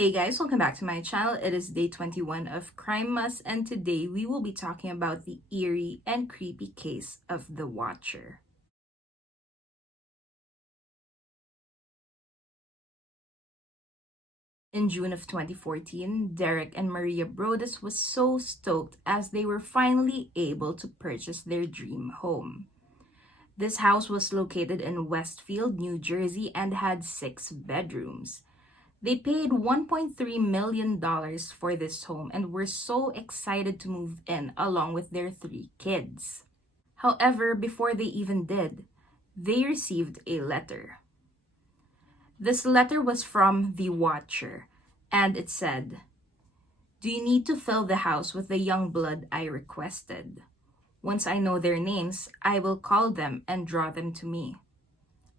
Hey guys, welcome back to my channel. It is day 21 of Crimemas, and today we will be talking about the eerie and creepy case of the Watcher. In June of 2014, Derek and Maria Brodus was so stoked as they were finally able to purchase their dream home. This house was located in Westfield, New Jersey, and had 6 bedrooms. They paid $1.3 million for this home and were so excited to move in along with their 3 kids. However, before they even did, they received a letter. This letter was from the Watcher, and it said, "Do you need to fill the house with the young blood I requested? Once I know their names, I will call them and draw them to me.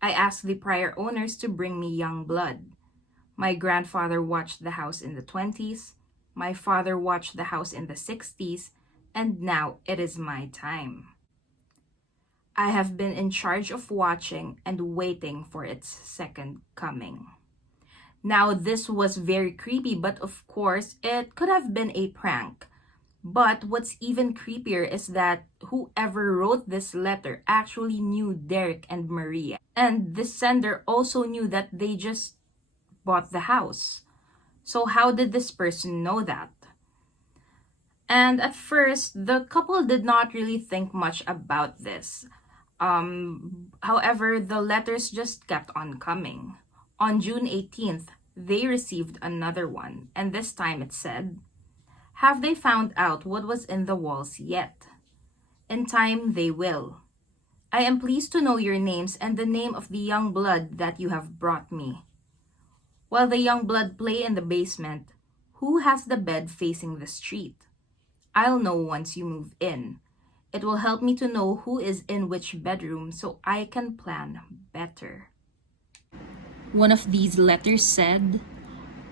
I asked the prior owners to bring me young blood. My grandfather watched the house in the 20s, my father watched the house in the 60s, and now it is my time. I have been in charge of watching and waiting for its second coming." Now, this was very creepy, but of course, it could have been a prank. But what's even creepier is that whoever wrote this letter actually knew Derek and Maria. And the sender also knew that they just bought the house. So how did this person know that? And at first, the couple did not really think much about this. However, the letters just kept on coming. On June 18th, they received another one, and this time it said, "Have they found out what was in the walls yet? In time they will. I am pleased to know your names and the name of the young blood that you have brought me. While the young blood play in the basement, who has the bed facing the street? I'll know once you move in. It will help me to know who is in which bedroom so I can plan better." One of these letters said,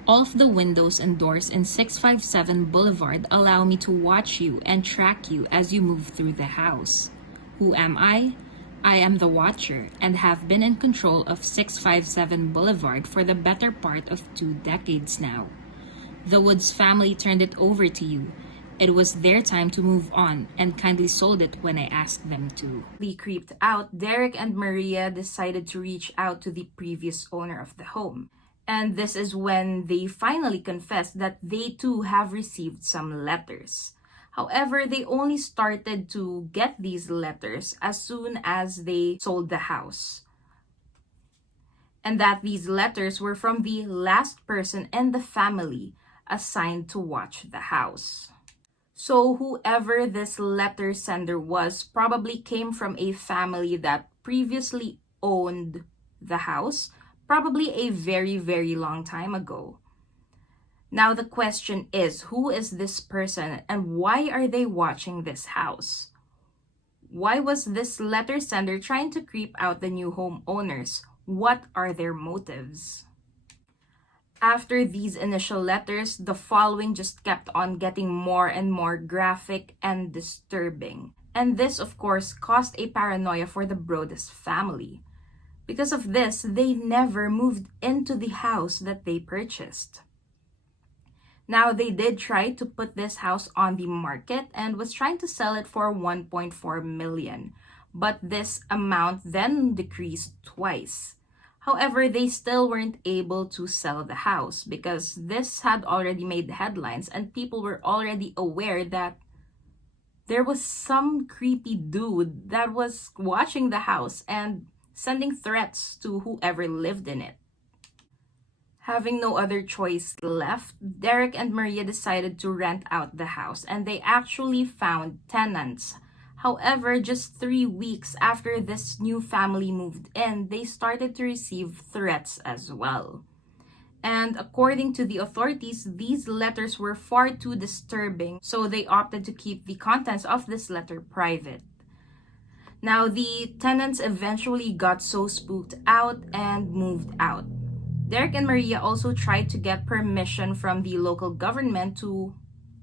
"All of the windows and doors in 657 Boulevard allow me to watch you and track you as you move through the house. Who am I? I am the Watcher and have been in control of 657 Boulevard for the better part of 2 decades now. The Woods family turned it over to you. It was their time to move on and kindly sold it when I asked them to." Creeped out, Derek and Maria decided to reach out to the previous owner of the home. And this is when they finally confessed that they too have received some letters. However, they only started to get these letters as soon as they sold the house. And that these letters were from the last person in the family assigned to watch the house. So whoever this letter sender was probably came from a family that previously owned the house, probably a very, very long time ago. Now the question is, who is this person and why are they watching this house? Why was this letter sender trying to creep out the new homeowners? What are their motives? After these initial letters, the following just kept on getting more and more graphic and disturbing. And this, of course, caused a paranoia for the Brodus family. Because of this, they never moved into the house that they purchased. Now, they did try to put this house on the market and was trying to sell it for $1.4 million. But this amount then decreased twice. However, they still weren't able to sell the house because this had already made headlines and people were already aware that there was some creepy dude that was watching the house and sending threats to whoever lived in it. Having no other choice left, Derek and Maria decided to rent out the house and they actually found tenants. However, just 3 weeks after this new family moved in, they started to receive threats as well. And according to the authorities, these letters were far too disturbing, so they opted to keep the contents of this letter private. Now, the tenants eventually got so spooked out and moved out. Derek and Maria also tried to get permission from the local government to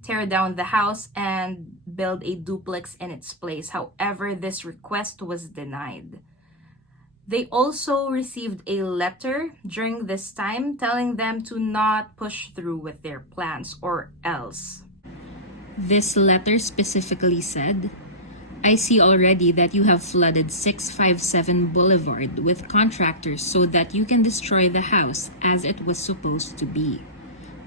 tear down the house and build a duplex in its place. However, this request was denied. They also received a letter during this time telling them to not push through with their plans or else. This letter specifically said, I see already that you have flooded 657 Boulevard with contractors so that you can destroy the house as it was supposed to be.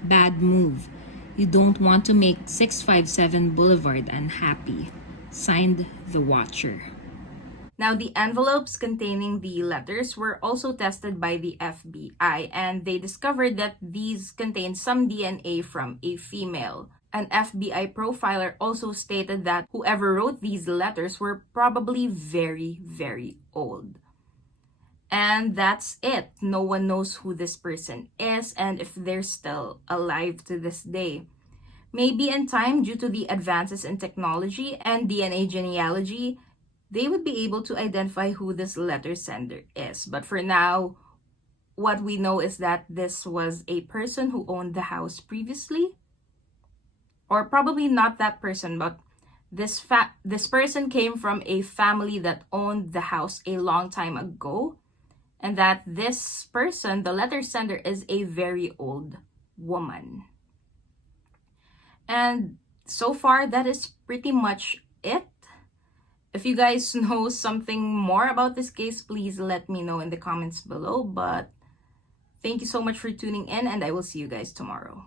Bad move. You don't want to make 657 Boulevard unhappy. Signed, The Watcher. Now, the envelopes containing the letters were also tested by the FBI, and they discovered that these contained some DNA from a female. An FBI profiler also stated that whoever wrote these letters were probably very, very old. And that's it. No one knows who this person is and if they're still alive to this day. Maybe in time, due to the advances in technology and DNA genealogy, they would be able to identify who this letter sender is. But for now, what we know is that this was a person who owned the house previously. Or probably not that person, but this person came from a family that owned the house a long time ago. And that this person, the letter sender, is a very old woman. And so far, that is pretty much it. If you guys know something more about this case, please let me know in the comments below. But thank you so much for tuning in, and I will see you guys tomorrow.